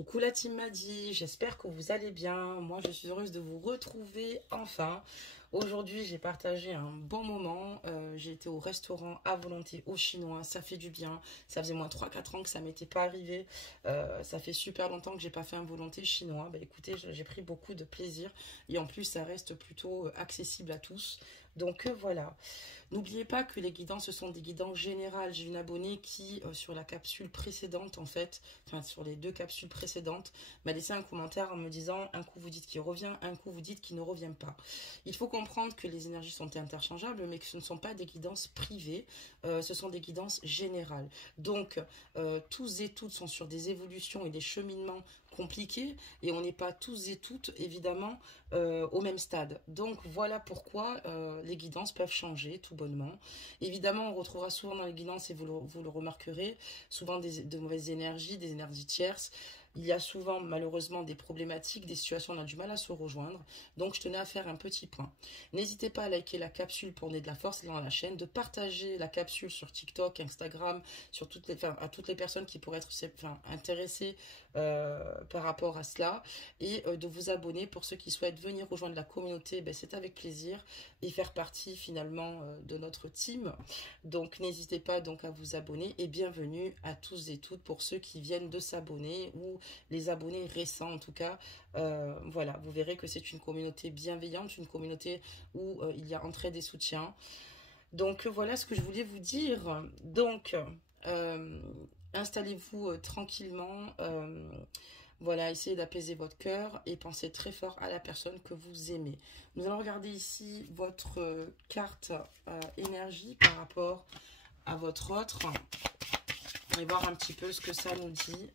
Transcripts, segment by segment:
Coucou la team Madi, j'espère que vous allez bien. Moi, je suis heureuse de vous retrouver enfin. Aujourd'hui, j'ai partagé un bon moment. J'ai été au restaurant à volonté au chinois. Ça fait du bien. Ça faisait moins 3 4 ans que ça m'était pas arrivé. Ça fait super longtemps que j'ai pas fait un volonté chinois. Bah écoutez, j'ai pris beaucoup de plaisir. Et en plus, ça reste plutôt accessible à tous. Donc voilà. N'oubliez pas que les guidances, ce sont des guidances générales. J'ai une abonnée qui, sur la capsule précédente, en fait, enfin sur les 2 capsules précédentes, m'a laissé un commentaire en me disant un coup vous dites qu'il revient, un coup vous dites qu'il ne revient pas. Il faut comprendre que les énergies sont interchangeables, mais que ce ne sont pas des guidances privées, ce sont des guidances générales. Donc, tous et toutes sont sur des évolutions et des cheminements compliqués, et on n'est pas tous et toutes, évidemment, au même stade. Donc, voilà pourquoi les guidances peuvent changer, tout bonnement. Évidemment, on retrouvera souvent dans les guidances, et vous le remarquerez, souvent de mauvaises énergies, des énergies tierces. Il y a souvent, malheureusement, des problématiques, des situations où on a du mal à se rejoindre. Donc, je tenais à faire un petit point. N'hésitez pas à liker la capsule pour donner de la force dans la chaîne, de partager la capsule sur TikTok, Instagram, sur à toutes les personnes qui pourraient être intéressées par rapport à cela, et de vous abonner pour ceux qui souhaitent venir rejoindre la communauté. C'est avec plaisir et faire partie finalement de notre team. Donc, n'hésitez pas donc à vous abonner, et bienvenue à tous et toutes pour ceux qui viennent de s'abonner ou les abonnés récents en tout cas. Voilà, vous verrez que c'est une communauté bienveillante, une communauté où il y a entraide et soutien. Donc voilà ce que je voulais vous dire. Donc installez-vous tranquillement. Voilà, essayez d'apaiser votre cœur et pensez très fort à la personne que vous aimez. Nous allons regarder ici votre carte énergie par rapport à votre autre. Et voir un petit peu ce que ça nous dit.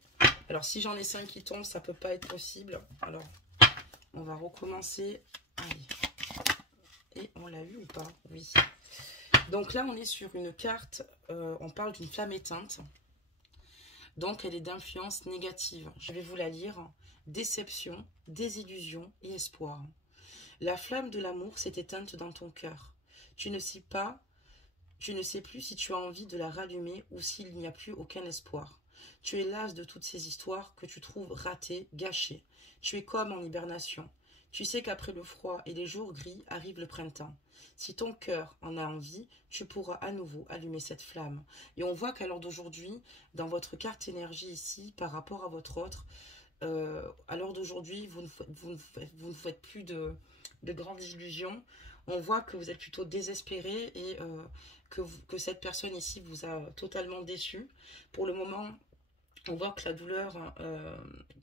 Alors, si j'en ai 5 qui tombent, ça peut pas être possible. Alors, on va recommencer. Allez. Et on l'a eu ou pas? Oui. Donc là, on est sur une carte. On parle d'une flamme éteinte. Donc, elle est d'influence négative. Je vais vous la lire. Déception, désillusion et espoir. La flamme de l'amour s'est éteinte dans ton cœur. Tu ne sais plus si tu as envie de la rallumer ou s'il n'y a plus aucun espoir. Tu es las de toutes ces histoires que tu trouves ratées, gâchées. Tu es comme en hibernation. Tu sais qu'après le froid et les jours gris arrive le printemps. Si ton cœur en a envie, tu pourras à nouveau allumer cette flamme. Et on voit qu'à l'heure d'aujourd'hui, dans votre carte énergie ici, par rapport à votre autre, à l'heure d'aujourd'hui, vous ne faites plus de grandes illusions. On voit que vous êtes plutôt désespéré et que cette personne ici vous a totalement déçu. Pour le moment, on voit que la douleur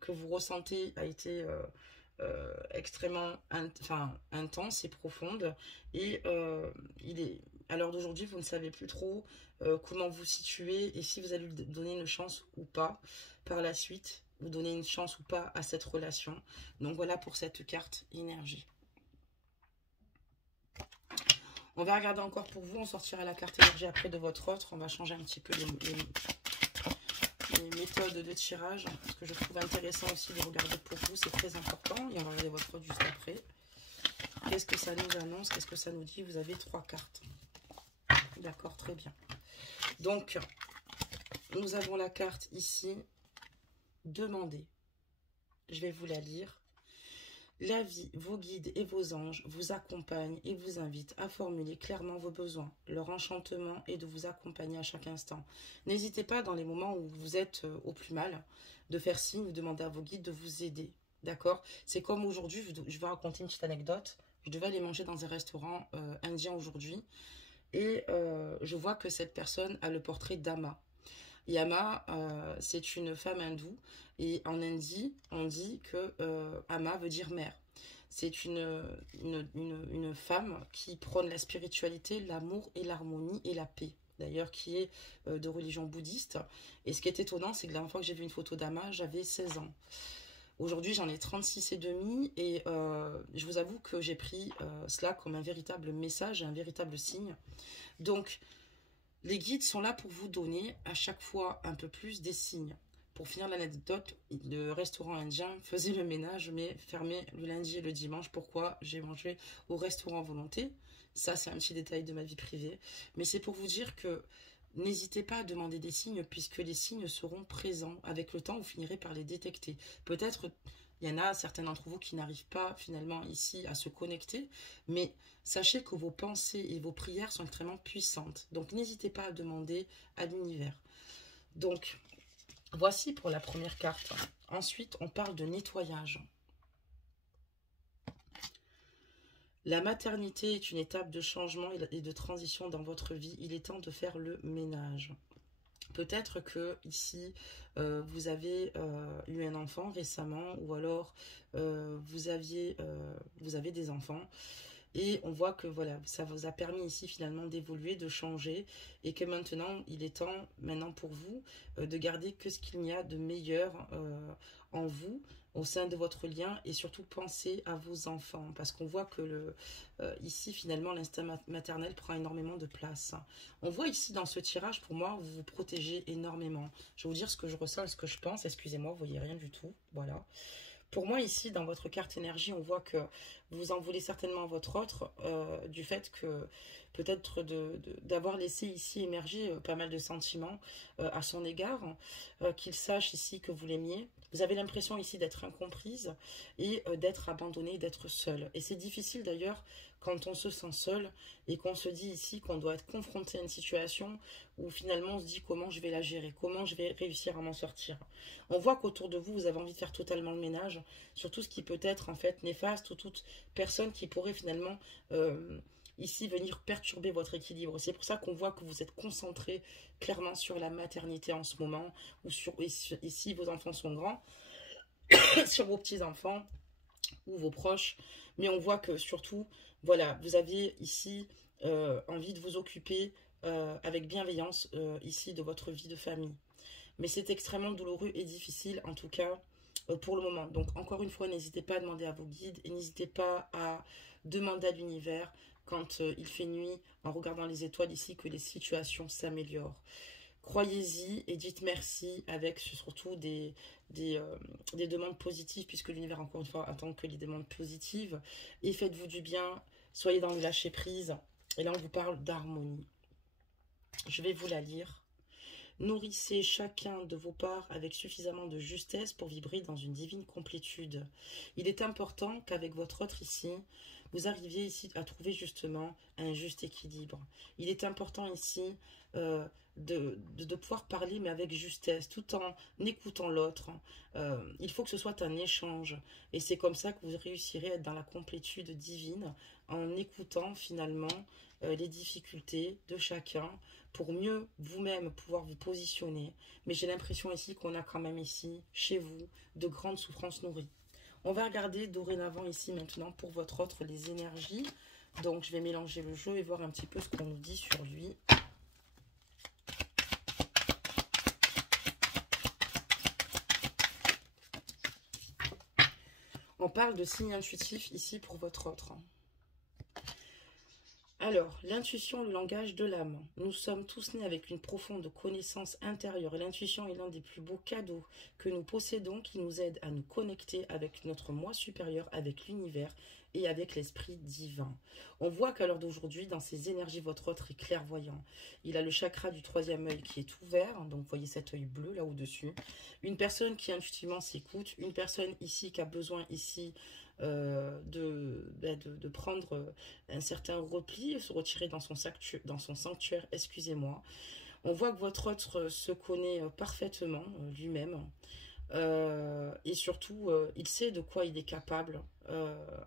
que vous ressentez a été extrêmement intense et profonde. Et à l'heure d'aujourd'hui, vous ne savez plus trop comment vous situer et si vous allez lui donner une chance ou pas par la suite, vous donner une chance ou pas à cette relation. Donc voilà pour cette carte énergie. On va regarder encore pour vous, on sortira la carte énergie après de votre autre. On va changer un petit peu les méthodes de tirage, parce que je trouve intéressant aussi de regarder pour vous, c'est très important. Et on va regarder votre autre juste après. Qu'est-ce que ça nous annonce? Qu'est-ce que ça nous dit? Vous avez 3 cartes. D'accord, très bien. Donc, nous avons la carte ici, demander. Je vais vous la lire. La vie, vos guides et vos anges vous accompagnent et vous invitent à formuler clairement vos besoins. Leur enchantement est de vous accompagner à chaque instant. N'hésitez pas dans les moments où vous êtes au plus mal de faire signe ou demander à vos guides de vous aider. D'accord? C'est comme aujourd'hui, je vais raconter une petite anecdote. Je devais aller manger dans un restaurant indien aujourd'hui et je vois que cette personne a le portrait d'Ama. Yama, c'est une femme hindoue et en Indie, on dit que Ama veut dire mère. C'est une femme qui prône la spiritualité, l'amour et l'harmonie et la paix. D'ailleurs, qui est de religion bouddhiste. Et ce qui est étonnant, c'est que la dernière fois que j'ai vu une photo d'Ama, j'avais 16 ans. Aujourd'hui, j'en ai 36 et demi et je vous avoue que j'ai pris cela comme un véritable message, un véritable signe. Donc, les guides sont là pour vous donner à chaque fois un peu plus des signes. Pour finir l'anecdote, le restaurant indien faisait le ménage, mais fermé le lundi et le dimanche. Pourquoi j'ai mangé au restaurant volonté? Ça, c'est un petit détail de ma vie privée. Mais c'est pour vous dire que n'hésitez pas à demander des signes puisque les signes seront présents. Avec le temps, vous finirez par les détecter. Peut-être, il y en a certains d'entre vous qui n'arrivent pas finalement ici à se connecter, mais sachez que vos pensées et vos prières sont extrêmement puissantes. Donc n'hésitez pas à demander à l'univers. Donc, voici pour la première carte. Ensuite, on parle de nettoyage. La maternité est une étape de changement et de transition dans votre vie. Il est temps de faire le ménage. Peut-être que ici, vous avez eu un enfant récemment ou alors vous avez des enfants. Et on voit que voilà, ça vous a permis ici finalement d'évoluer, de changer et que maintenant, il est temps maintenant pour vous de garder que ce qu'il y a de meilleur en vous, au sein de votre lien et surtout penser à vos enfants parce qu'on voit que ici finalement l'instinct maternel prend énormément de place. On voit ici dans ce tirage, pour moi, vous vous protégez énormément. Je vais vous dire ce que je ressens et ce que je pense. Excusez-moi, vous voyez rien du tout. Voilà. Pour moi, ici, dans votre carte énergie, on voit que vous en voulez certainement à votre autre du fait que peut-être d'avoir laissé ici émerger pas mal de sentiments à son égard, qu'il sache ici que vous l'aimiez. Vous avez l'impression ici d'être incomprise et d'être abandonnée, d'être seule. Et c'est difficile d'ailleurs quand on se sent seul et qu'on se dit ici qu'on doit être confronté à une situation où finalement on se dit comment je vais la gérer, comment je vais réussir à m'en sortir. On voit qu'autour de vous, vous avez envie de faire totalement le ménage sur tout ce qui peut être en fait néfaste ou toute personne qui pourrait finalement ici venir perturber votre équilibre. C'est pour ça qu'on voit que vous êtes concentré clairement sur la maternité en ce moment ou sur ici vos enfants sont grands, sur vos petits-enfants ou vos proches, mais on voit que surtout, voilà, vous avez ici envie de vous occuper avec bienveillance ici de votre vie de famille. Mais c'est extrêmement douloureux et difficile, en tout cas, pour le moment. Donc, encore une fois, n'hésitez pas à demander à vos guides et n'hésitez pas à demander à l'univers, quand il fait nuit, en regardant les étoiles ici, que les situations s'améliorent. Croyez-y et dites merci avec surtout des demandes positives, puisque l'univers, encore une fois, attend que les demandes positives. Et faites-vous du bien, soyez dans le lâcher-prise. Et là, on vous parle d'harmonie. Je vais vous la lire. Nourrissez chacun de vos parts avec suffisamment de justesse pour vibrer dans une divine complétude. Il est important qu'avec votre autre ici, vous arriviez ici à trouver justement un juste équilibre. Il est important ici de pouvoir parler mais avec justesse, tout en écoutant l'autre. Il faut que ce soit un échange. Et c'est comme ça que vous réussirez à être dans la complétude divine, en écoutant finalement les difficultés de chacun, pour mieux vous-même pouvoir vous positionner. Mais j'ai l'impression ici qu'on a quand même ici, chez vous, de grandes souffrances nourries. On va regarder dorénavant ici maintenant pour votre autre les énergies. Donc je vais mélanger le jeu et voir un petit peu ce qu'on nous dit sur lui. On parle de signe intuitif ici pour votre autre. Alors, l'intuition, le langage de l'âme. Nous sommes tous nés avec une profonde connaissance intérieure. L'intuition est l'un des plus beaux cadeaux que nous possédons qui nous aide à nous connecter avec notre moi supérieur, avec l'univers et avec l'esprit divin. On voit qu'à l'heure d'aujourd'hui, dans ses énergies, votre autre est clairvoyant. Il a le chakra du troisième œil qui est ouvert, donc vous voyez cet œil bleu là au-dessus. Une personne qui intuitivement s'écoute, une personne ici qui a besoin ici de prendre un certain repli, se retirer dans son sanctuaire, excusez-moi. On voit que votre autre se connaît parfaitement lui-même et surtout il sait de quoi il est capable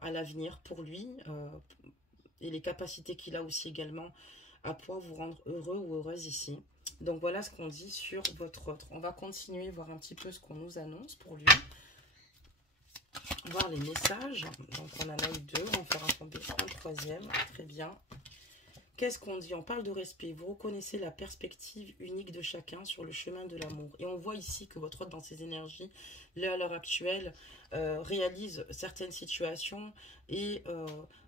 à l'avenir pour lui et les capacités qu'il a aussi également à pouvoir vous rendre heureux ou heureuse ici. Donc voilà ce qu'on dit sur votre autre. On va continuer, voir un petit peu ce qu'on nous annonce pour lui. Voir les messages. Donc on en a eu deux, on va faire tomber un troisième. Très bien. Qu'est-ce qu'on dit? On parle de respect. Vous reconnaissez la perspective unique de chacun sur le chemin de l'amour. Et on voit ici que votre autre, dans ses énergies, là, à l'heure actuelle, réalise certaines situations et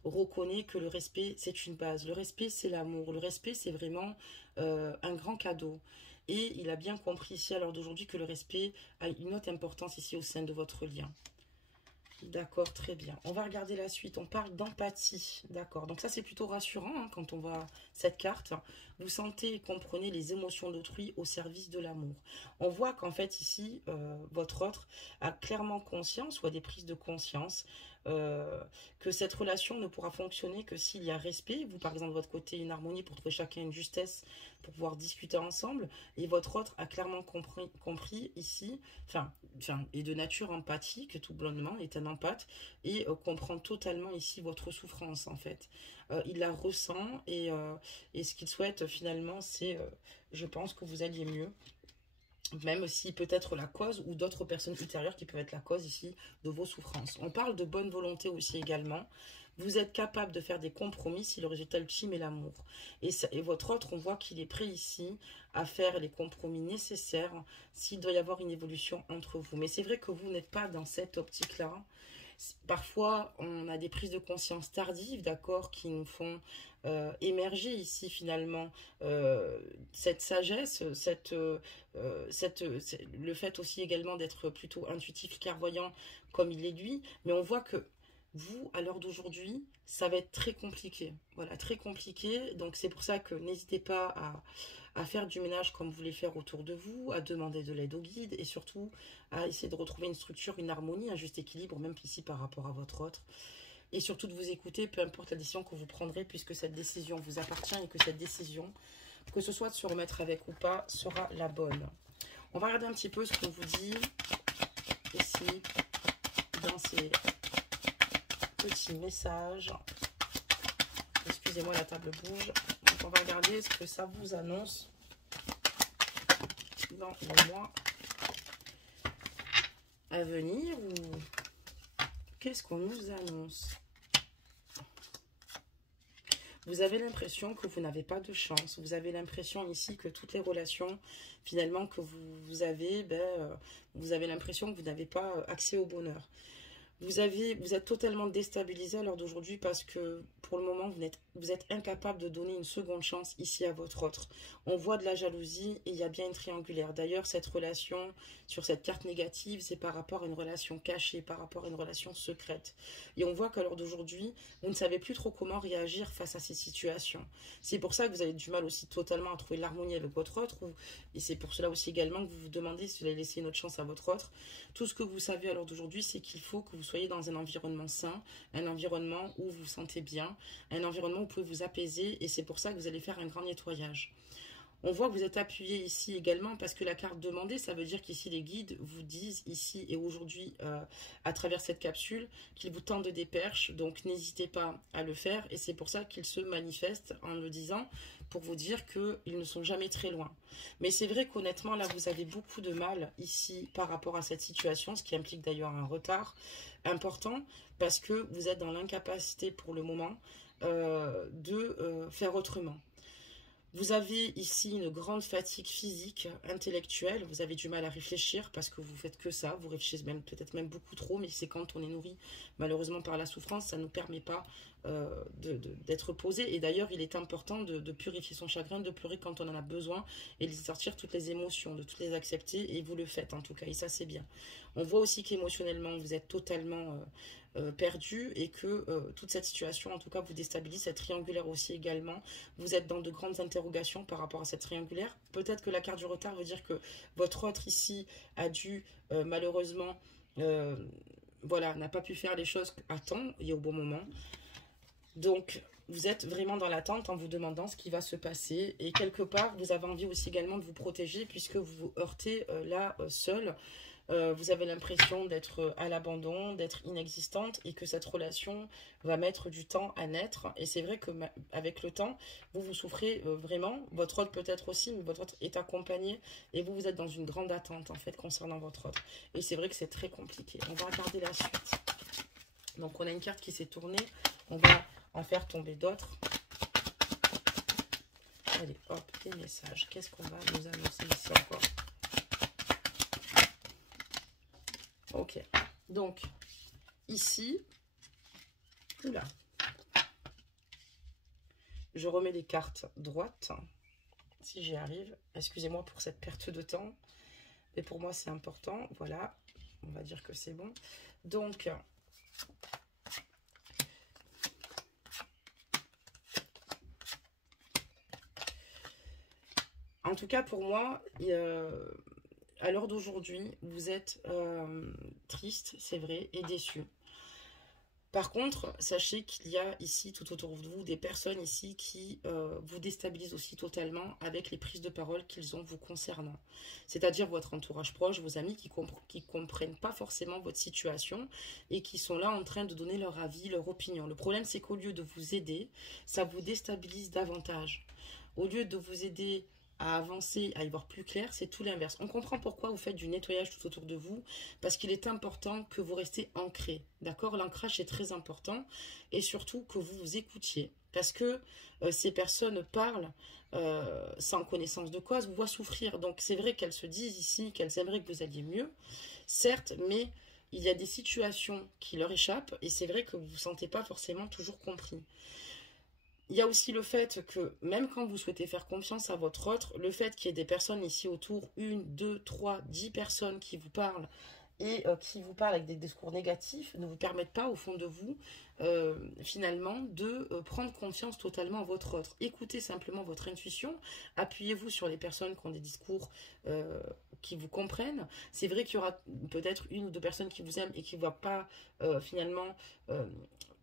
reconnaît que le respect, c'est une base. Le respect, c'est l'amour. Le respect, c'est vraiment un grand cadeau. Et il a bien compris ici, à l'heure d'aujourd'hui, que le respect a une autre importance ici au sein de votre lien. D'accord, très bien. On va regarder la suite. On parle d'empathie. D'accord. Donc ça, c'est plutôt rassurant hein, quand on voit cette carte. Vous sentez et comprenez les émotions d'autrui au service de l'amour. On voit qu'en fait, ici, votre autre a clairement conscience ou a des prises de conscience euh, que cette relation ne pourra fonctionner que s'il y a respect. Vous, par exemple, de votre côté, une harmonie pour trouver chacun une justesse, pour pouvoir discuter ensemble. Et votre autre a clairement compris ici, est de nature empathique, tout bonnement, est un empathe, et comprend totalement ici votre souffrance, en fait. Il la ressent, et ce qu'il souhaite, finalement, c'est, je pense, que vous alliez mieux, même si peut-être la cause ou d'autres personnes ultérieures qui peuvent être la cause ici de vos souffrances. On parle de bonne volonté aussi également. Vous êtes capable de faire des compromis si le résultat ultime est l'amour. Et votre autre, on voit qu'il est prêt ici à faire les compromis nécessaires s'il doit y avoir une évolution entre vous. Mais c'est vrai que vous n'êtes pas dans cette optique-là. Parfois, on a des prises de conscience tardives, d'accord, qui nous font émerger ici finalement cette sagesse, le fait aussi également d'être plutôt intuitif, clairvoyant comme il est lui. Mais on voit que vous, à l'heure d'aujourd'hui, ça va être très compliqué. Voilà, très compliqué. Donc c'est pour ça que n'hésitez pas à faire du ménage comme vous voulez faire autour de vous, à demander de l'aide au guide et surtout à essayer de retrouver une structure, une harmonie, un juste équilibre, même ici par rapport à votre autre. Et surtout de vous écouter, peu importe la décision que vous prendrez, puisque cette décision vous appartient et que cette décision, que ce soit de se remettre avec ou pas, sera la bonne. On va regarder un petit peu ce qu'on vous dit ici dans ces petits messages. Excusez-moi, la table bouge. Donc on va regarder ce que ça vous annonce dans le mois à venir, ou qu'est-ce qu'on nous annonce? Vous avez l'impression que vous n'avez pas de chance. Vous avez l'impression ici que toutes les relations, finalement, que vous avez, vous avez l'impression que vous n'avez pas accès au bonheur. Vous êtes totalement déstabilisé à l'heure d'aujourd'hui parce que pour le moment, vous êtes incapable de donner une seconde chance ici à votre autre. On voit de la jalousie et il y a bien une triangulaire. D'ailleurs, cette relation sur cette carte négative, c'est par rapport à une relation cachée, par rapport à une relation secrète. Et on voit qu'à l'heure d'aujourd'hui, vous ne savez plus trop comment réagir face à ces situations. C'est pour ça que vous avez du mal aussi totalement à trouver l'harmonie avec votre autre. Et c'est pour cela aussi également que vous vous demandez si vous allez laisser une autre chance à votre autre. Tout ce que vous savez à l'heure d'aujourd'hui, c'est qu'il faut que vous soyez dans un environnement sain, un environnement où vous vous sentez bien, un environnement où vous pouvez vous apaiser, et c'est pour ça que vous allez faire un grand nettoyage. On voit que vous êtes appuyé ici également parce que la carte demandée, ça veut dire qu'ici les guides vous disent ici et aujourd'hui à travers cette capsule qu'ils vous tendent des perches, donc n'hésitez pas à le faire, et c'est pour ça qu'ils se manifestent en le disant pour vous dire qu'ils ne sont jamais très loin. Mais c'est vrai qu'honnêtement là vous avez beaucoup de mal ici par rapport à cette situation, ce qui implique d'ailleurs un retard important parce que vous êtes dans l'incapacité pour le moment de faire autrement. Vous avez ici une grande fatigue physique, intellectuelle, vous avez du mal à réfléchir parce que vous faites que ça, vous réfléchissez même peut-être même beaucoup trop, mais c'est quand on est nourri malheureusement par la souffrance, ça ne nous permet pas d'être posé. Et d'ailleurs, il est important de purifier son chagrin, de pleurer quand on en a besoin et de sortir toutes les émotions, de toutes les accepter, et vous le faites en tout cas, et ça c'est bien. On voit aussi qu'émotionnellement, vous êtes totalement perdu et que toute cette situation en tout cas vous déstabilise, cette triangulaire aussi également. Vous êtes dans de grandes interrogations par rapport à cette triangulaire. Peut-être que la carte du retard veut dire que votre autre ici a dû malheureusement voilà, n'a pas pu faire les choses à temps et au bon moment. Donc vous êtes vraiment dans l'attente en vous demandant ce qui va se passer, et quelque part vous avez envie aussi également de vous protéger puisque vous vous heurtez là seul. Vous avez l'impression d'être à l'abandon, d'être inexistante, et que cette relation va mettre du temps à naître. Et c'est vrai que avec le temps, vous souffrez vraiment. Votre autre peut-être aussi, mais votre autre est accompagné et vous êtes dans une grande attente en fait concernant votre autre. Et c'est vrai que c'est très compliqué. On va regarder la suite. Donc on a une carte qui s'est tournée. On va en faire tomber d'autres. Allez, hop, des messages. Qu'est-ce qu'on va nous annoncer ici encore? Ok, donc ici, oula, je remets les cartes droites, si j'y arrive. Excusez-moi pour cette perte de temps, mais pour moi c'est important. Voilà, on va dire que c'est bon. Donc, En tout cas, pour moi, à l'heure d'aujourd'hui, vous êtes triste, c'est vrai, et déçu. Par contre, sachez qu'il y a ici, tout autour de vous, des personnes ici qui vous déstabilisent aussi totalement avec les prises de parole qu'ils ont vous concernant. C'est-à-dire votre entourage proche, vos amis qui comprennent pas forcément votre situation et qui sont là en train de donner leur avis, leur opinion. Le problème, c'est qu'au lieu de vous aider, ça vous déstabilise davantage. Au lieu de vous aider à avancer, à y voir plus clair, c'est tout l'inverse. On comprend pourquoi vous faites du nettoyage tout autour de vous, parce qu'il est important que vous restez ancré. D'accord? L'ancrage est très important et surtout que vous vous écoutiez. Parce que ces personnes parlent sans connaissance de cause, vous voient souffrir. Donc c'est vrai qu'elles se disent ici qu'elles aimeraient que vous alliez mieux, certes, mais il y a des situations qui leur échappent et c'est vrai que vous ne vous sentez pas forcément toujours compris. Il y a aussi le fait que, même quand vous souhaitez faire confiance à votre autre, le fait qu'il y ait des personnes ici autour, 1, 2, 3, 10 personnes qui vous parlent et qui vous parlent avec des discours négatifs, ne vous permettent pas, au fond de vous, finalement, de prendre confiance totalement à votre autre. Écoutez simplement votre intuition, appuyez-vous sur les personnes qui ont des discours qui vous comprennent. C'est vrai qu'il y aura peut-être 1 ou 2 personnes qui vous aiment et qui ne vont pas, finalement,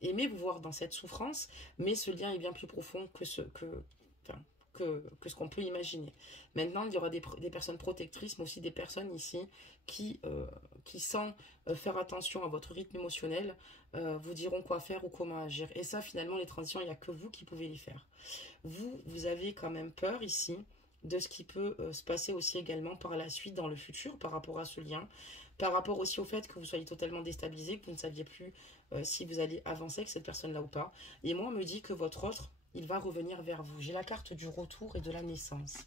aimer vous voir dans cette souffrance, mais ce lien est bien plus profond que enfin, que ce qu'on peut imaginer. Maintenant, il y aura des personnes protectrices, mais aussi des personnes ici qui sans faire attention à votre rythme émotionnel, vous diront quoi faire ou comment agir. Et ça, finalement, les transitions, il n'y a que vous qui pouvez les faire. Vous avez quand même peur ici de ce qui peut se passer aussi également par la suite, dans le futur, par rapport à ce lien, par rapport aussi au fait que vous soyez totalement déstabilisé, que vous ne saviez plus si vous allez avancer avec cette personne-là ou pas. Et moi, on me dit que votre autre, il va revenir vers vous. J'ai la carte du retour et de la naissance.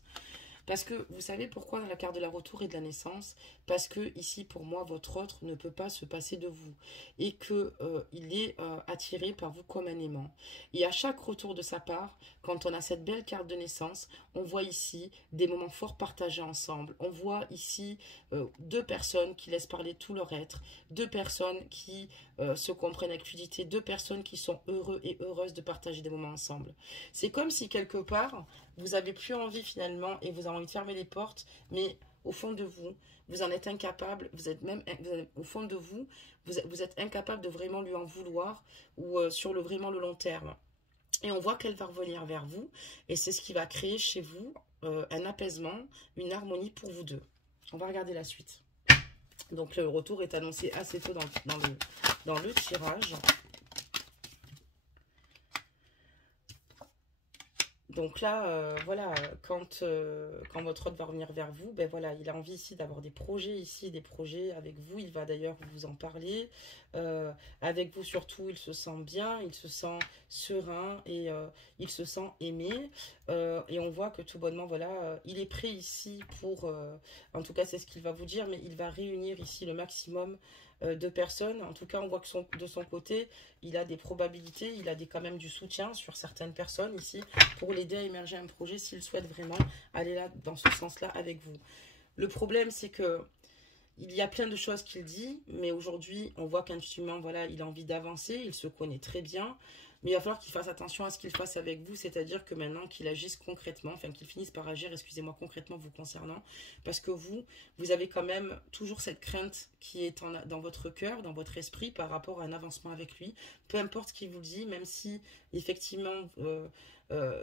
Parce que vous savez pourquoi dans la carte de la retour et de la naissance? Parce que ici, pour moi, votre autre ne peut pas se passer de vous. Et que il est attiré par vous comme un aimant. Et à chaque retour de sa part, quand on a cette belle carte de naissance, on voit ici des moments forts partagés ensemble. On voit ici 2 personnes qui laissent parler tout leur être. 2 personnes qui se comprennent avec fluidité. 2 personnes qui sont heureux et heureuses de partager des moments ensemble. C'est comme si quelque part, vous avez plus envie finalement et vous avez envie de fermer les portes, mais au fond de vous, vous en êtes incapable, au fond de vous, vous êtes incapable de vraiment lui en vouloir ou sur vraiment le long terme. Et on voit qu'elle va revenir vers vous et c'est ce qui va créer chez vous un apaisement, une harmonie pour vous deux. On va regarder la suite. Donc le retour est annoncé assez tôt dans le tirage. Donc là, voilà, quand votre hôte va revenir vers vous, ben voilà, il a envie ici d'avoir des projets ici, des projets avec vous. Il va d'ailleurs vous en parler. Avec vous surtout, il se sent bien, il se sent serein et il se sent aimé. Et on voit que tout bonnement, voilà, il est prêt ici pour, en tout cas c'est ce qu'il va vous dire, mais il va réunir ici le maximum de personnes. En tout cas, on voit que de son côté, il a des probabilités, il a quand même du soutien sur certaines personnes ici pour l'aider à émerger un projet s'il souhaite vraiment aller là dans ce sens-là avec vous. Le problème, c'est que il y a plein de choses qu'il dit, mais aujourd'hui, on voit qu'intuitivement, voilà, il a envie d'avancer, il se connaît très bien, mais il va falloir qu'il fasse attention à ce qu'il fasse avec vous, c'est-à-dire que maintenant qu'il agisse concrètement, enfin qu'il finisse par agir, excusez-moi, concrètement vous concernant, parce que vous avez quand même toujours cette crainte qui est dans votre cœur, dans votre esprit, par rapport à un avancement avec lui, peu importe ce qu'il vous dit, même si, effectivement,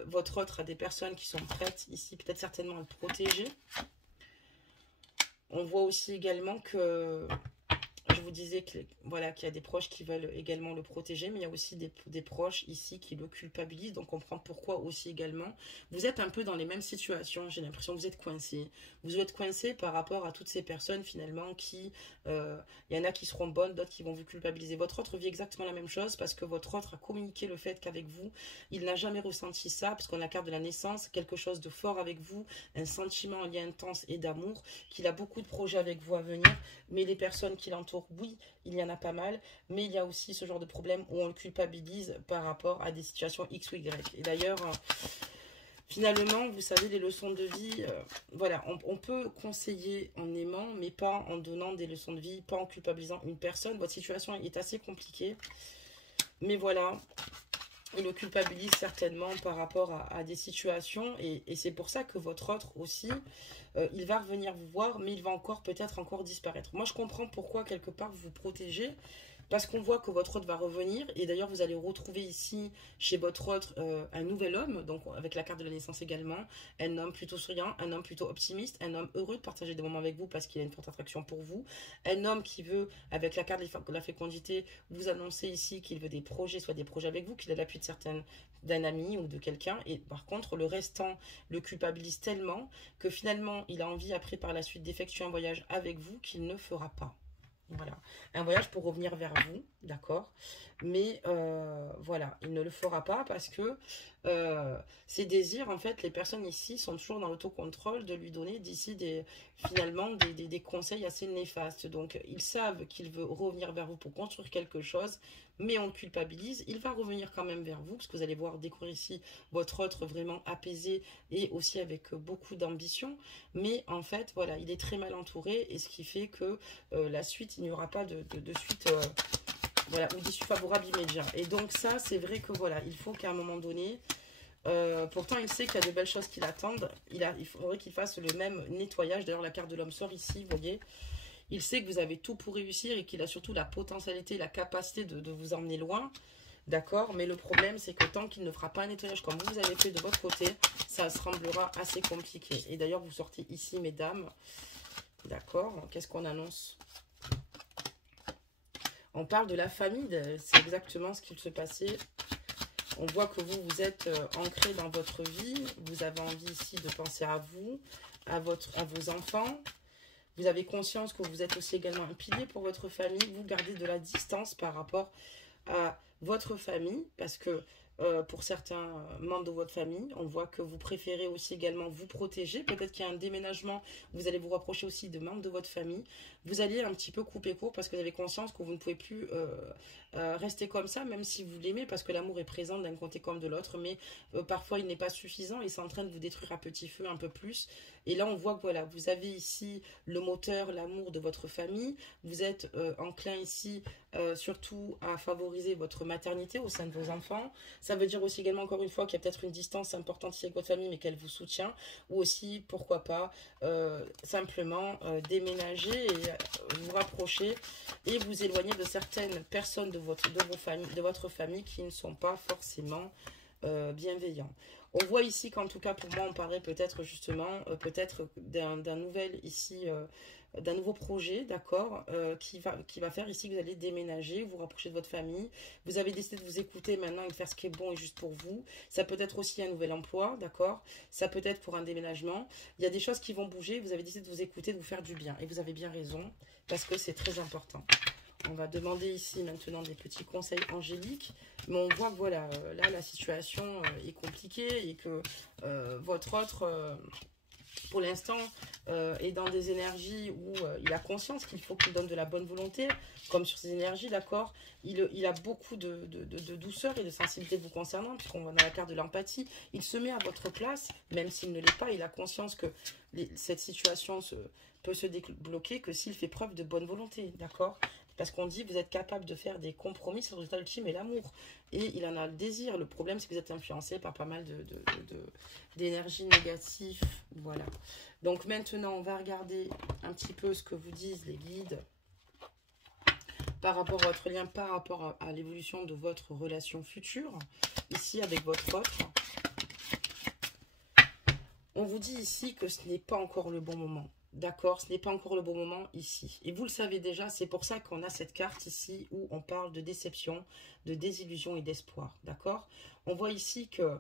votre autre a des personnes qui sont prêtes ici, peut-être certainement à le protéger. On voit aussi également que, je vous disais voilà, qu'il y a des proches qui veulent également le protéger, mais il y a aussi des proches ici qui le culpabilisent, donc on comprend pourquoi aussi également. Vous êtes un peu dans les mêmes situations, j'ai l'impression que vous êtes coincé. Vous êtes coincé par rapport à toutes ces personnes finalement qui, il y en a qui seront bonnes, d'autres qui vont vous culpabiliser. Votre autre vit exactement la même chose parce que votre autre a communiqué le fait qu'avec vous, il n'a jamais ressenti ça, parce qu'on a la carte de la naissance, quelque chose de fort avec vous, un sentiment, un lien intense et d'amour, qu'il a beaucoup de projets avec vous à venir, mais les personnes qui l'entourent, oui, il y en a pas mal, mais il y a aussi ce genre de problème où on le culpabilise par rapport à des situations X ou Y. Et d'ailleurs, finalement, vous savez, les leçons de vie, voilà, on peut conseiller en aimant, mais pas en donnant des leçons de vie, pas en culpabilisant une personne. Votre situation est assez compliquée, mais voilà, il le culpabilise certainement par rapport à des situations et c'est pour ça que votre autre aussi, il va revenir vous voir, mais il va encore peut-être encore disparaître. Moi, je comprends pourquoi quelque part vous vous protégez, parce qu'on voit que votre hôte va revenir. Et d'ailleurs, vous allez retrouver ici, chez votre hôte, un nouvel homme. Donc, avec la carte de la naissance également. Un homme plutôt souriant, un homme plutôt optimiste, un homme heureux de partager des moments avec vous parce qu'il a une forte attraction pour vous. Un homme qui veut, avec la carte de la fécondité, vous annoncer ici qu'il veut des projets, soit des projets avec vous, qu'il a l'appui de certaines d'un ami ou de quelqu'un. Et par contre, le restant le culpabilise tellement que finalement, il a envie après par la suite d'effectuer un voyage avec vous qu'il ne fera pas. Voilà, un voyage pour revenir vers vous, d'accord. Mais voilà, il ne le fera pas parce que ses désirs, en fait, les personnes ici sont toujours dans l'autocontrôle de lui donner d'ici finalement des conseils assez néfastes. Donc, ils savent qu'il veut revenir vers vous pour construire quelque chose, mais on le culpabilise. Il va revenir quand même vers vous parce que vous allez voir découvrir ici votre autre vraiment apaisé et aussi avec beaucoup d'ambition. Mais en fait, voilà, il est très mal entouré et ce qui fait que la suite, il n'y aura pas de suite, voilà, ou d'issue favorable immédiat. Et donc ça, c'est vrai que voilà, il faut qu'à un moment donné, pourtant il sait qu'il y a de belles choses qui l'attendent, il faudrait qu'il fasse le même nettoyage. D'ailleurs, la carte de l'homme sort ici, vous voyez. Il sait que vous avez tout pour réussir et qu'il a surtout la potentialité, la capacité de vous emmener loin. D'accord, mais le problème, c'est que tant qu'il ne fera pas un nettoyage comme vous avez fait de votre côté, ça semblera assez compliqué. Et d'ailleurs, vous sortez ici, mesdames. D'accord, qu'est-ce qu'on annonce? On parle de la famille, c'est exactement ce qu'il se passait. On voit que vous êtes ancré dans votre vie. Vous avez envie ici de penser à vous, à vos enfants. Vous avez conscience que vous êtes aussi également un pilier pour votre famille. Vous gardez de la distance par rapport à votre famille parce que pour certains membres de votre famille, on voit que vous préférez aussi également vous protéger. Peut-être qu'il y a un déménagement, vous allez vous rapprocher aussi de membres de votre famille. Vous allez un petit peu couper court parce que vous avez conscience que vous ne pouvez plus rester comme ça, même si vous l'aimez, parce que l'amour est présent d'un côté comme de l'autre, mais parfois il n'est pas suffisant et c'est en train de vous détruire à petit feu un peu plus. Et là, on voit que voilà, vous avez ici le moteur, l'amour de votre famille. Vous êtes enclin ici surtout à favoriser votre maternité au sein de vos enfants. Ça veut dire aussi également, encore une fois, qu'il y a peut-être une distance importante ici avec votre famille, mais qu'elle vous soutient. Ou aussi, pourquoi pas, simplement déménager et vous rapprocher et vous éloigner de certaines personnes de votre famille qui ne sont pas forcément bienveillants. On voit ici qu'en tout cas pour moi on parlait peut-être justement peut-être d'un nouvel ici d'un nouveau projet, d'accord, qui va faire ici que vous allez déménager, vous rapprocher de votre famille. Vous avez décidé de vous écouter maintenant et de faire ce qui est bon et juste pour vous. Ça peut être aussi un nouvel emploi, d'accord. Ça peut être pour un déménagement. Il y a des choses qui vont bouger. Vous avez décidé de vous écouter, de vous faire du bien. Et vous avez bien raison, parce que c'est très important. On va demander ici maintenant des petits conseils angéliques. Mais on voit que voilà, là la situation est compliquée et que votre autre... pour l'instant, est dans des énergies où il a conscience qu'il faut qu'il donne de la bonne volonté, comme sur ces énergies, d'accord. Il a beaucoup de douceur et de sensibilité vous concernant, puisqu'on voit dans la carte de l'empathie. Il se met à votre place, même s'il ne l'est pas. Il a conscience que cette situation peut se débloquer que s'il fait preuve de bonne volonté, d'accord. Parce qu'on dit vous êtes capable de faire des compromis, c'est le résultat ultime et l'amour. Et il en a le désir. Le problème, c'est que vous êtes influencé par pas mal d'énergie négative. Voilà. Donc maintenant, on va regarder un petit peu ce que vous disent les guides par rapport à votre lien, par rapport à l'évolution de votre relation future, ici avec votre autre. On vous dit ici que ce n'est pas encore le bon moment. D'accord, ce n'est pas encore le bon moment ici. Et vous le savez déjà, c'est pour ça qu'on a cette carte ici où on parle de déception, de désillusion et d'espoir. D'accord. On voit ici que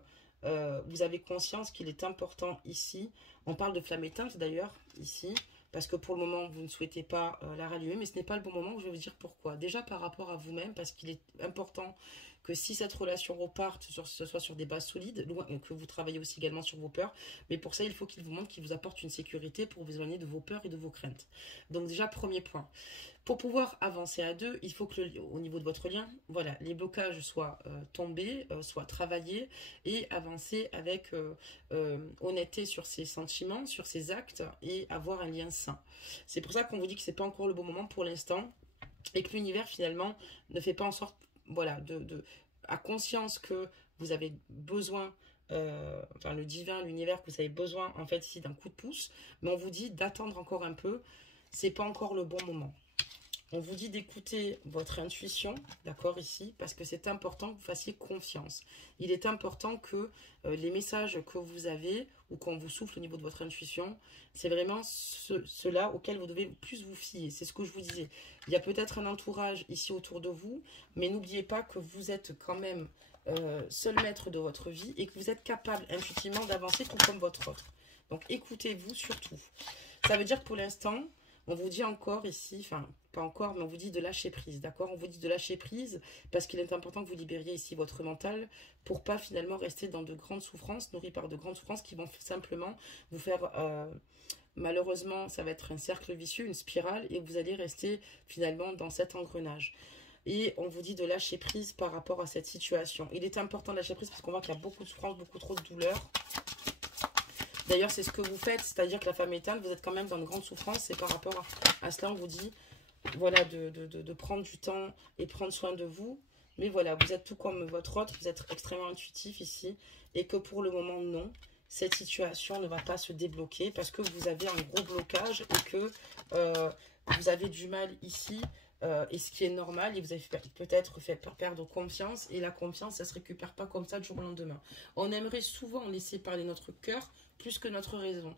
vous avez conscience qu'il est important ici. On parle de flamme éteinte d'ailleurs ici. Parce que pour le moment, vous ne souhaitez pas la rallumer. Mais ce n'est pas le bon moment. Je vais vous dire pourquoi. Déjà par rapport à vous-même, parce qu'il est important que si cette relation reparte, ce soit sur des bases solides, que vous travaillez aussi également sur vos peurs. Mais pour ça, il faut qu'il vous montre qu'il vous apporte une sécurité pour vous éloigner de vos peurs et de vos craintes. Donc déjà, premier point. Pour pouvoir avancer à deux, il faut que au niveau de votre lien, voilà, les blocages soient tombés, soient travaillés et avancer avec honnêteté sur ses sentiments, sur ses actes et avoir un lien sain. C'est pour ça qu'on vous dit que c'est pas encore le bon moment pour l'instant et que l'univers finalement ne fait pas en sorte, voilà, a conscience que vous avez besoin, enfin le divin, l'univers, que vous avez besoin en fait ici d'un coup de pouce, mais on vous dit d'attendre encore un peu, c'est pas encore le bon moment. On vous dit d'écouter votre intuition, d'accord, ici, parce que c'est important que vous fassiez confiance. Il est important que les messages que vous avez, ou qu'on vous souffle au niveau de votre intuition, c'est vraiment ceux-là auxquels vous devez plus vous fier. C'est ce que je vous disais. Il y a peut-être un entourage ici autour de vous, mais n'oubliez pas que vous êtes quand même seul maître de votre vie et que vous êtes capable intuitivement d'avancer tout comme votre autre. Donc écoutez-vous surtout. Ça veut dire que pour l'instant, on vous dit encore ici, enfin pas encore, mais on vous dit de lâcher prise, d'accord? On vous dit de lâcher prise parce qu'il est important que vous libériez ici votre mental pour pas finalement rester dans de grandes souffrances, nourries par de grandes souffrances qui vont simplement vous faire, malheureusement, ça va être un cercle vicieux, une spirale, et vous allez rester finalement dans cet engrenage. Et on vous dit de lâcher prise par rapport à cette situation. Il est important de lâcher prise parce qu'on voit qu'il y a beaucoup de souffrance, beaucoup trop de douleur. D'ailleurs, c'est ce que vous faites, c'est-à-dire que la femme éteinte, vous êtes quand même dans de grandes souffrances. Et par rapport à cela, on vous dit, voilà, de prendre du temps et prendre soin de vous. Mais voilà, vous êtes tout comme votre autre, vous êtes extrêmement intuitif ici. Et que pour le moment, non, cette situation ne va pas se débloquer parce que vous avez un gros blocage et que vous avez du mal ici. Et ce qui est normal, et vous avez peut-être fait perdre confiance, et la confiance, ça ne se récupère pas comme ça du jour au lendemain. On aimerait souvent laisser parler notre cœur plus que notre raison,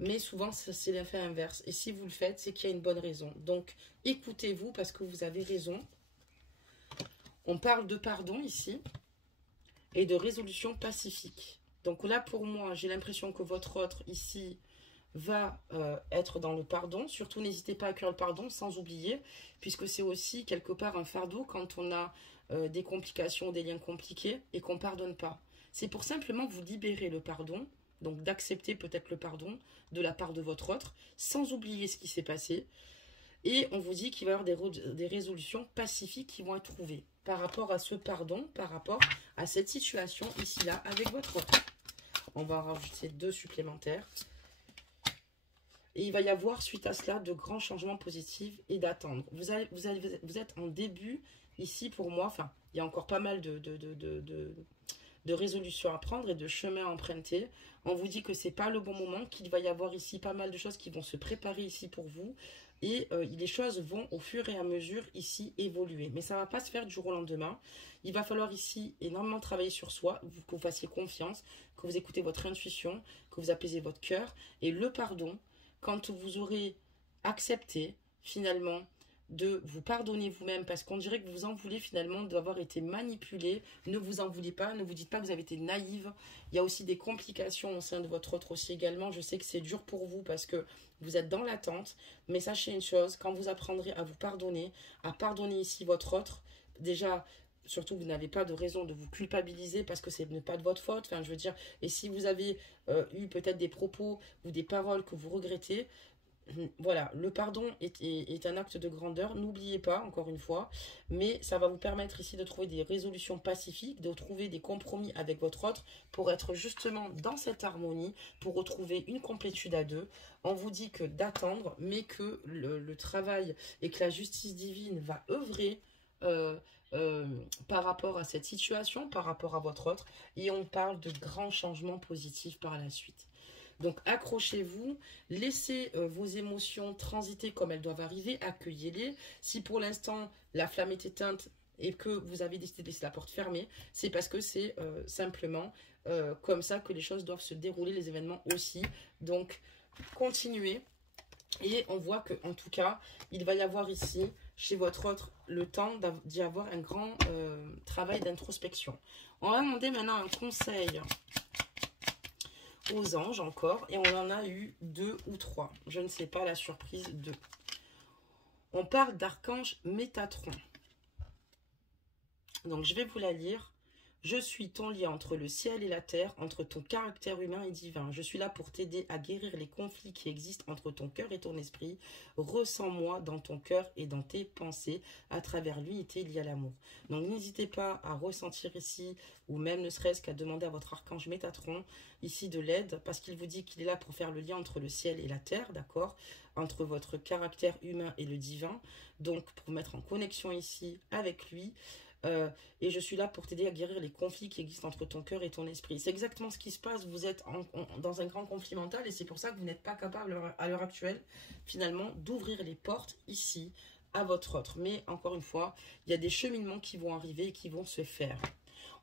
mais souvent c'est l'effet inverse, et si vous le faites, c'est qu'il y a une bonne raison. Donc écoutez-vous parce que vous avez raison. On parle de pardon ici, et de résolution pacifique. Donc là, pour moi, j'ai l'impression que votre autre ici va être dans le pardon. Surtout, n'hésitez pas à accueillir le pardon sans oublier, puisque c'est aussi quelque part un fardeau quand on a des complications, des liens compliqués et qu'on ne pardonne pas. C'est pour simplement vous libérer le pardon, donc d'accepter peut-être le pardon de la part de votre autre, sans oublier ce qui s'est passé. Et on vous dit qu'il va y avoir des résolutions pacifiques qui vont être trouvées par rapport à ce pardon, par rapport à cette situation ici-là avec votre autre. On va en rajouter 2 supplémentaires. Et il va y avoir, suite à cela, de grands changements positifs et d'attendre. Vous êtes en début, ici, pour moi, enfin, il y a encore pas mal de résolutions à prendre et de chemins à emprunter. On vous dit que c'est pas le bon moment, qu'il va y avoir ici pas mal de choses qui vont se préparer ici pour vous. Et les choses vont, au fur et à mesure, ici, évoluer. Mais ça ne va pas se faire du jour au lendemain. Il va falloir ici énormément travailler sur soi, que vous fassiez confiance, que vous écoutez votre intuition, que vous apaisez votre cœur. Et le pardon, quand vous aurez accepté finalement de vous pardonner vous-même, parce qu'on dirait que vous en voulez finalement d'avoir été manipulé, ne vous en voulez pas, ne vous dites pas que vous avez été naïve. Il y a aussi des complications au sein de votre autre aussi également. Je sais que c'est dur pour vous parce que vous êtes dans l'attente, mais sachez une chose, quand vous apprendrez à vous pardonner, à pardonner ici votre autre, déjà, surtout vous n'avez pas de raison de vous culpabiliser parce que ce n'est pas de votre faute, enfin je veux dire, et si vous avez eu peut-être des propos ou des paroles que vous regrettez, voilà, le pardon est un acte de grandeur, n'oubliez pas, encore une fois, mais ça va vous permettre ici de trouver des résolutions pacifiques, de trouver des compromis avec votre autre pour être justement dans cette harmonie, pour retrouver une complétude à deux. On vous dit que d'attendre, mais que le travail et que la justice divine va œuvrer par rapport à cette situation, par rapport à votre autre, et on parle de grands changements positifs par la suite. Donc accrochez-vous, laissez vos émotions transiter comme elles doivent arriver, accueillez-les. Si pour l'instant la flamme est éteinte et que vous avez décidé de laisser la porte fermée, c'est parce que c'est simplement comme ça que les choses doivent se dérouler, les événements aussi. Donc continuez. Et on voit que en tout cas, il va y avoir ici, chez votre autre, le temps d'y avoir un grand travail d'introspection. On va demander maintenant un conseil aux anges encore, et on en a eu 2 ou 3. Je ne sais pas, la surprise 2. On parle d'archange Métatron. Donc je vais vous la lire. Je suis ton lien entre le ciel et la terre, entre ton caractère humain et divin. Je suis là pour t'aider à guérir les conflits qui existent entre ton cœur et ton esprit. Ressens-moi dans ton cœur et dans tes pensées. À travers l'unité, il y a l'amour. Donc n'hésitez pas à ressentir ici, ou même ne serait-ce qu'à demander à votre archange Métatron, ici de l'aide, parce qu'il vous dit qu'il est là pour faire le lien entre le ciel et la terre, d'accord, entre votre caractère humain et le divin. Donc pour vous mettre en connexion ici avec lui. et je suis là pour t'aider à guérir les conflits qui existent entre ton cœur et ton esprit. C'est exactement ce qui se passe. Vous êtes dans un grand conflit mental et c'est pour ça que vous n'êtes pas capable à l'heure actuelle, finalement, d'ouvrir les portes ici à votre autre. Mais encore une fois, il y a des cheminements qui vont arriver et qui vont se faire.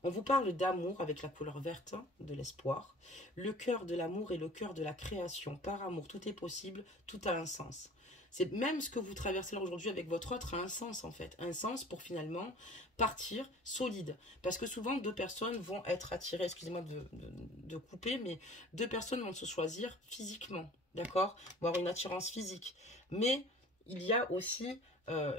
On vous parle d'amour avec la couleur verte, de l'espoir. Le cœur de l'amour et le cœur de la création. Par amour, tout est possible, tout a un sens. C'est même ce que vous traversez là aujourd'hui avec votre autre a un sens en fait. Un sens pour finalement partir solide. Parce que souvent, deux personnes vont être attirées, excusez-moi de couper, mais deux personnes vont se choisir physiquement, d'accord? Avoir une attirance physique. Mais il y a aussi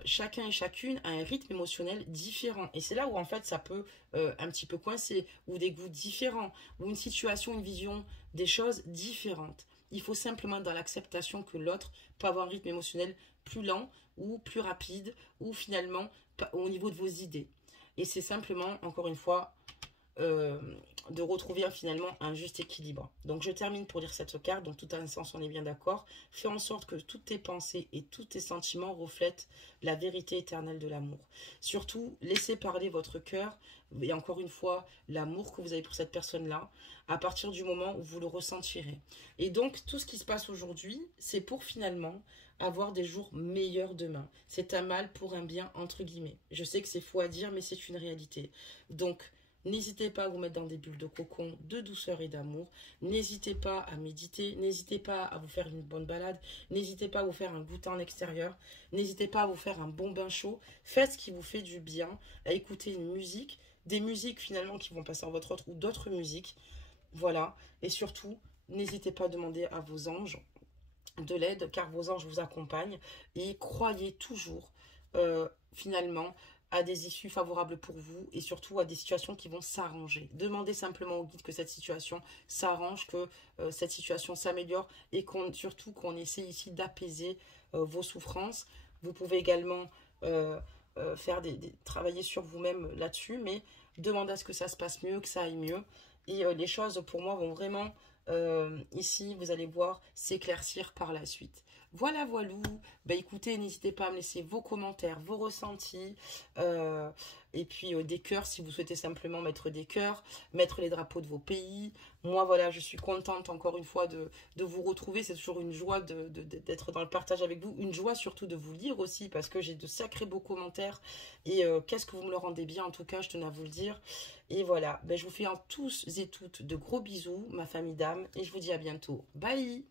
chacun et chacune a un rythme émotionnel différent. Et c'est là où en fait ça peut un petit peu coincer, ou des goûts différents, ou une situation, une vision des choses différentes. Il faut simplement dans l'acceptation que l'autre peut avoir un rythme émotionnel plus lent ou plus rapide, ou finalement au niveau de vos idées. Et c'est simplement, encore une fois, de retrouver finalement un juste équilibre. Donc je termine pour dire cette carte, donc tout a un sens, on est bien d'accord. Fais en sorte que toutes tes pensées et tous tes sentiments reflètent la vérité éternelle de l'amour. Surtout, laissez parler votre cœur et encore une fois, l'amour que vous avez pour cette personne-là, à partir du moment où vous le ressentirez. Et donc, tout ce qui se passe aujourd'hui, c'est pour finalement avoir des jours meilleurs demain. C'est un mal pour un bien, entre guillemets. Je sais que c'est faux à dire, mais c'est une réalité. Donc, n'hésitez pas à vous mettre dans des bulles de cocon, de douceur et d'amour. N'hésitez pas à méditer. N'hésitez pas à vous faire une bonne balade. N'hésitez pas à vous faire un goûter en extérieur. N'hésitez pas à vous faire un bon bain chaud. Faites ce qui vous fait du bien. À écouter une musique. Des musiques finalement qui vont passer en votre autre ou d'autres musiques. Voilà. Et surtout, n'hésitez pas à demander à vos anges de l'aide car vos anges vous accompagnent. Et croyez toujours finalement à des issues favorables pour vous et surtout à des situations qui vont s'arranger. Demandez simplement au guide que cette situation s'arrange, que cette situation s'améliore et surtout qu'on essaie ici d'apaiser vos souffrances. Vous pouvez également faire travailler sur vous-même là-dessus, mais demandez à ce que ça se passe mieux, que ça aille mieux. Et les choses pour moi vont vraiment ici, vous allez voir, s'éclaircir par la suite. Voilà, voilou. Bah écoutez, n'hésitez pas à me laisser vos commentaires, vos ressentis, et puis des cœurs si vous souhaitez simplement mettre des cœurs, mettre les drapeaux de vos pays. Moi, voilà, je suis contente encore une fois de vous retrouver. C'est toujours une joie d'être dans le partage avec vous, une joie surtout de vous lire aussi parce que j'ai de sacrés beaux commentaires et qu'est-ce que vous me le rendez bien en tout cas, je tenais à vous le dire. Et voilà, ben, je vous fais à tous et toutes de gros bisous, ma famille d'âme, et je vous dis à bientôt. Bye!